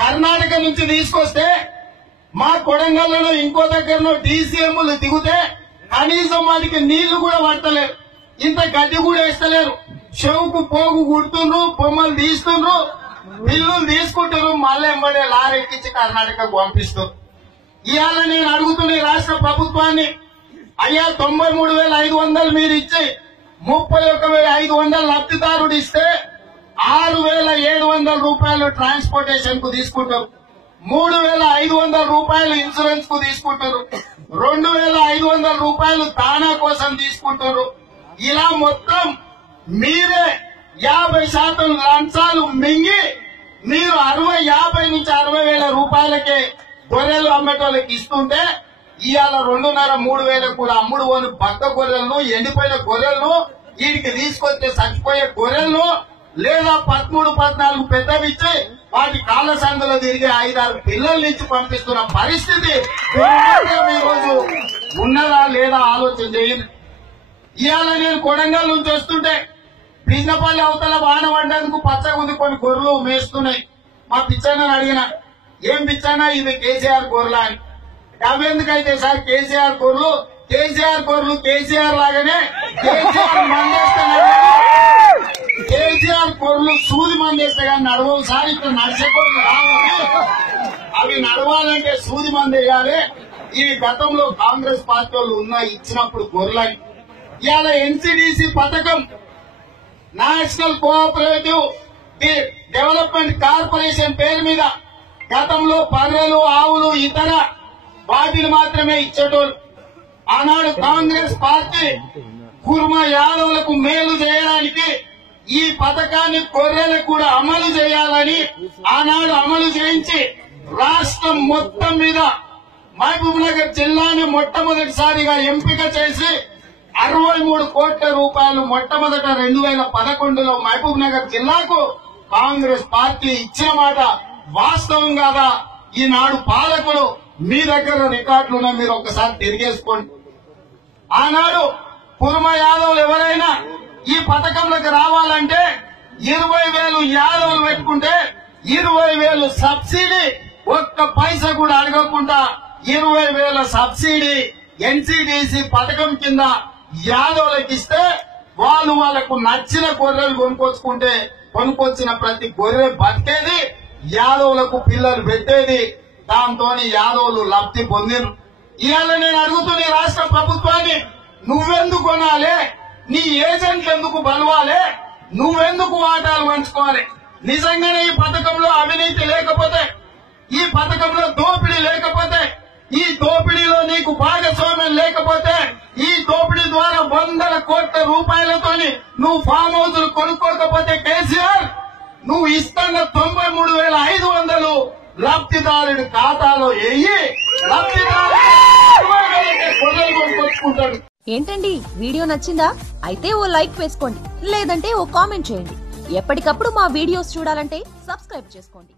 కర్ణాటక నుంచి తీసుకొస్తే మా కొడంగల్లో ఇంకో దగ్గరలో డీసీఎంలు దిగుతే కనీసం వాటికి నీళ్లు కూడా పడతలేరు, ఇంత గడ్డి కూడా వేస్తలేరు. చెవుకు పోగు కుడుతుండ్రు, బొమ్మలు తీస్తుండ్రు, బిల్లులు తీసుకుంటారు, మళ్ళీ ఎంబడే లారెక్కించి కర్ణాటకకు పంపిస్తారు. ఇవాళ నేను అడుగుతున్న రాష్ట్ర ప్రభుత్వాన్ని, అయ్యా 93,500 మీరు ఇచ్చి 31,500 లబ్ధిదారుడు ఇస్తే 6,700 రూపాయలు ట్రాన్స్పోర్టేషన్ కు తీసుకుంటారు, 3,500 రూపాయలు ఇన్సూరెన్స్ కు తీసుకుంటారు, 2,500 రూపాయలు దాణా కోసం తీసుకుంటారు. ఇలా మొత్తం మీరే 50% లంచాలు మింగి మీరు 50 నుంచి 60,000 రూపాయలకే గొర్రెలు అమ్మేటోళ్ళకి ఇస్తుంటే ఇవాళ 2,500-3 వేలకు కూడా అమ్ముడు పోని బక్క గొర్రెలను, ఎండిపోయిన గొర్రెలను, వీటికి తీసుకొచ్చే చచ్చిపోయే గొర్రెలను లేదా 13-14 పెద్దవిచ్చి వాటి కాళ్ల సందులో తిరిగి 5-6 పిల్లల్ని ఇచ్చి పంపిస్తున్న పరిస్థితి ఈ రోజు ఉన్నదా లేదా ఆలోచన చేయండి. ఇవాళ నేను కొడంగల్ నుంచి వస్తుంటే బిజినపల్లి అవతల వాన పడ్డానికి పచ్చగా ఉంది, కొన్ని గొర్రెలు మేస్తున్నాయి. మా పిచ్చన్నని అడిగిన, ఏం పిచ్చన్నా ఇది కేసీఆర్ గొర్రెలా అని. అవెందుకైతే సార్ కేసీఆర్ గొర్రెలు, కేసీఆర్ లాగానే కేసీఆర్ మందేస్తాను, కేసీఆర్ గొర్రెలు సూది మందేస్తే కానీ నడవవు సార్, ఇక్కడ నడిచే గొర్రెలు రావాలి, అవి నడవాలంటే సూది మంది వేయాలి. ఇవి గతంలో కాంగ్రెస్ పార్టీ వాళ్ళు ఇచ్చినప్పుడు గొర్రెలని. ఇవాళ ఎన్సీడీసీ పథకం, నేషనల్ కోఆపరేటివ్ డెవలప్మెంట్ కార్పొరేషన్ పేరు మీద గతంలో బర్రెలు, ఆవులు, ఇతర వాటిని మాత్రమే ఇచ్చేటోళ్ళు. ఆనాడు కాంగ్రెస్ పార్టీ కుర్మ యాదవులకు మేలు చేయడానికి ఈ పథకాన్ని గొర్రెలకు కూడా అమలు చేయాలని ఆనాడు అమలు చేయించి రాష్ట్రం మొత్తం మీద మహబూబ్ నగర్ జిల్లాని మొట్టమొదటిసారిగా ఎంపిక చేసి 63 కోట్ల రూపాయలు మొట్టమొదట 2011లో మహబూబ్ నగర్ జిల్లాకు కాంగ్రెస్ పార్టీ ఇచ్చిన మాట వాస్తవం కాదా? ఈనాడు పాలకులు మీ దగ్గర రికార్డులున్నా మీరు ఒక్కసారి తిరిగేసుకోండి. ఆనాడు కుర్మ యాదవులు ఎవరైనా ఈ పథకంలోకి రావాలంటే 20,000 యాదవులు పెట్టుకుంటే 20,000 సబ్సిడీ, ఒక్క పైసా కూడా అడగకుండా 20,000 సబ్సిడీ ఎన్సీడీసీ పథకం కింద యాదవులకు ఇస్తే వాళ్ళకు నచ్చిన గొర్రెలు కొనుక్కొచ్చిన ప్రతి గొర్రె బతికేది, యాదవులకు పిల్లలు పెట్టేది, దాంతో యాదవులు లబ్ధి పొందిరు. ఇవాళ నేను అడుగుతున్న రాష్ట్ర ప్రభుత్వాన్ని, నువ్వెందుకు కొనాలి? నీ ఏజెంట్లు ఎందుకు బలవాలి? నువ్వెందుకు వాటాలు పంచుకోవాలి? నిజంగానే ఈ పథకంలో అవినీతి లేకపోతే, ఈ పథకంలో దోపిడీ లేకపోతే, ఈ దోపిడీలో నీకు భాగస్వామ్యం లేకపోతే, ఈ దోపిడీ ద్వారా 100 కోట్ల రూపాయలతోని నువ్వు ఫామ్ హౌస్లు కొనుక్కోకపోతే కేసీఆర్, నువ్వు ఇస్తున్న 93,500 లబ్ధిదారుడి ఖాతాలో వెయ్యి లబ్ధిదారుడు కొనుక్కొచ్చుకుంటాడు. ఏంటండి, వీడియో నచ్చిందా? అయితే ఓ లైక్ వేసుకోండి, లేదంటే ఓ కామెంట్ చేయండి. ఎప్పటికప్పుడు మా వీడియోస్ చూడాలంటే సబ్స్క్రైబ్ చేసుకోండి.